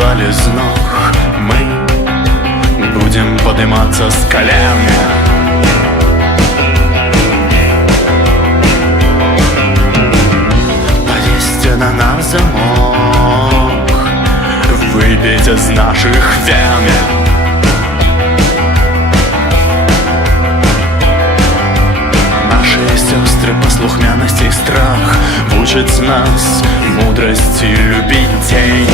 сбивали с ног, мы будем подниматься с колен. Повесьте на нас замок, выпейте из наших вен. Сестры по слухмяности и страх учат нас мудрости любить день.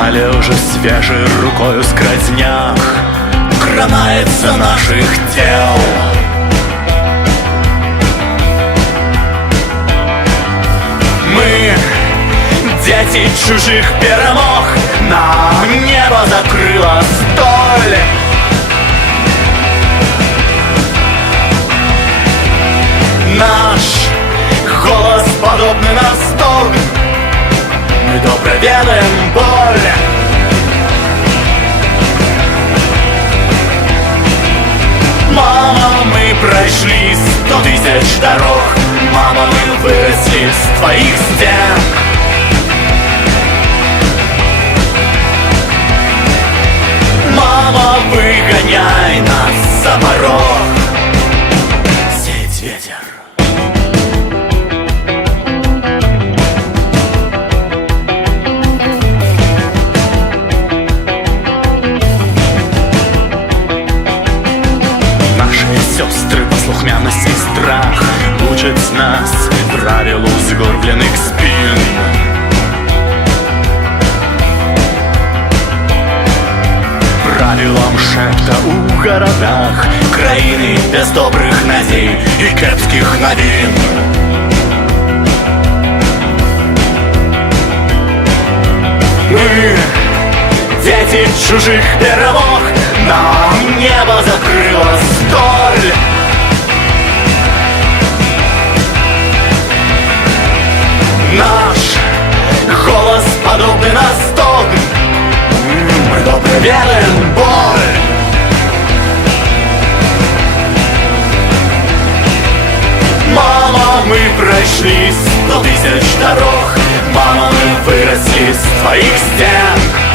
А лежа свежей рукою скрозняк кранается наших тел. Мы дети чужих перемог, нам небо закрыло столь. Наш голос подобный на стон, мы добро ведаем боль. Мама, мы прошли 100 000 дорог, мама, мы выросли с твоих стен. Мама, выгоняй нас за порог. Сеять ветер. Наши сестры по слухмяности и страх учат нас правилу сгорбленных спин. Правилам шепта у городах, краины без добрых надей и кепских новин. Мы дети чужих перемог, нам небо закрыло столь. Наш голос подобный на стон, мы добро верим боль. Мама, мы прошли 100 000 дорог, мама, мы выросли с твоих стен.